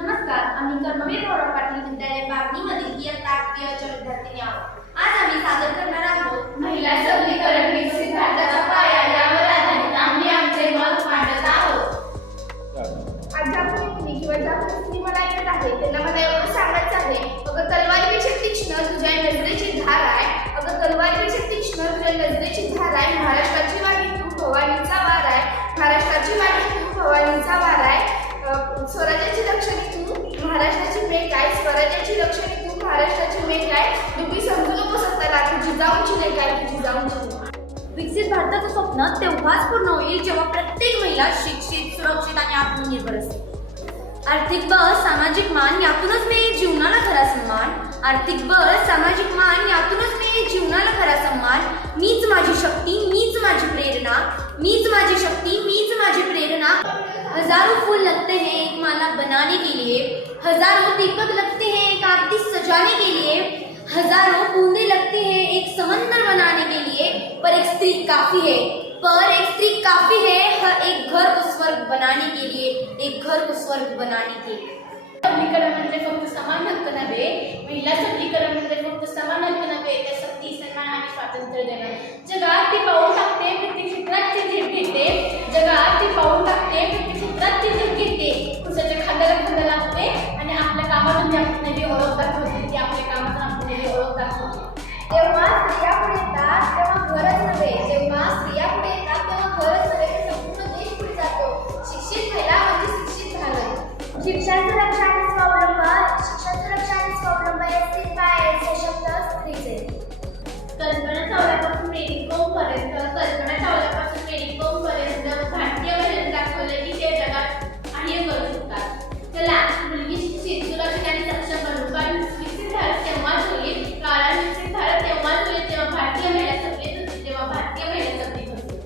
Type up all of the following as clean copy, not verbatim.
नमस्कार, आम्ही कर्मवीर गौरव पाटील विद्यालय बागणीमधील इयत्ता 8वी च्या विद्यार्थिनी आहोत. आज आम्ही सादर करणार आहोत महिला सबलीकरण विकसित भारताचा पाया यावर आधारित आम्ही आमचे मत मांडत आहोत. आज ज्या मुली किंवा ज्या स्त्री मला येत आहे त्यांना मला एवढं सांगायचं आहे, अगं तलवारीपेक्षा तीक्ष्ण तुझ्या नजरेची धार आहे, अगं तलवारीपेक्षा तीक्ष्ण तुझ्या नजरेची धार आहे. महाराष्ट्राची वाणी तू भवानीचा वार आहे, महाराष्ट्राची वाणी तू भवानीचा वार आहे. स्वराज्याची लक्षणे तू महाराष्ट्राची मेघ आहे, स्वराज्याची लक्षणे तू महाराष्ट्राची मेघ आहे. डुबी समजू नको सत्ताला, तुझी जाऊनची लेख आहे, तुझी जाऊनची. विकसित भारताचं स्वप्न तेव्हाच पूर्ण होईल जेव्हा प्रत्येक महिला शिक्षित, सुरक्षित आणि आत्मनिर्भर असेल. आर्थिक बळ, सामाजिक मान यातूनच मिळेल जीवनाला खरा सन्मान. आर्थिक बळ, सामाजिक मान यातूनच मिळेल जीवनाला खरा सन्मान. मीच माझी शक्ती, मीच माझी प्रेरणा, मीच माझी शक्ती, मीच माझी प्रेरणा. हजारों फूल लगते हैं एक माला बनाने के लिए, हजारों दीपक लगते हैं एक आरती सजाने के लिए, हजारों बूंदे लगते हैं एक समंदर बनाने के लिए, पर एक स्त्री काफी है, पर एक स्त्री काफी है हर एक घर को स्वर्ग बनाने के लिए, एक घर को स्वर्ग बनाने के लिए. सबलीकरण म्हणजे फक्त समान हक्क नव्हे, महिला सबलीकरण म्हणजे फक्त समान हक्क नव्हे, तर शक्ती, सन्मान आणि स्वातंत्र्य देणं. जगात ती पाऊल टाकते, प्रत्येक क्षेत्रात ती झेप घेते, जगात ती पाऊल टाकते, प्रत्येक क्षेत्रात ती झेप घेते, पुरुषाच्या खांद्याला खांदा लागते आणि आपल्या कामातून ती आपली नवी ओळख दाखवते, ती आपल्या कामातून आपली नवी ओळख दाखवते. तेव्हा स्त्रिया पुढे येतात तेव्हा घरच नव्हे, तेव्हा स्त्रिया पुढे येतात तेव्हा घरच नव्हे, तर संपूर्ण देश पुढे जातो. शिक्षित महिला म्हणजे शिक्षित भारत. शिक्षण सुरक्षा आणि स्वावलंब, शिक्षण सुरक्षा आणि स्वावलंब हे स्त्री पाय सशक्त स्त्रीचे. कल्पना चावल्यापासून मेरी कोम पर्यंत, कल्पना चावल्यापासून मेरी कोम पर्यंत भारतीय महिलांनी दाखवले की ते जगात काही करू शकतात. चला, मुलगी शिक्षित, सुरक्षित आणि सक्षम बनू, कारण विकसित भारत तेव्हाच होईल, कारण विकसित भारत तेव्हाच होईल जेव्हा भारतीय महिला सबलीत होतील, जेव्हा भारतीय महिला सबलीत होतील.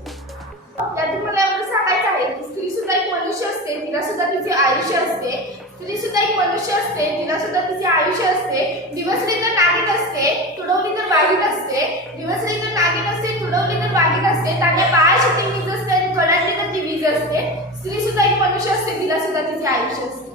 त्यातून मला एवढं सांगायचं आहे की स्त्री सुद्धा एक मनुष्य असते, तिला सुद्धा तिचे आयुष्य असते. स्त्री सुद्धा एक मनुष्य असते, तिला सुद्धा तिचे आयुष्य असते. दिवसली तर नागिन असते, तुडवली तर वाघीण असते. दिवसली तर नागिन असते, तुडवली तर वाघीण असते. तांब्या पायाशी ती वीज असते आणि कडाडली तर ती वीज असते. स्त्री सुद्धा एक मनुष्य असते, तिला सुद्धा तिचे आयुष्य असते.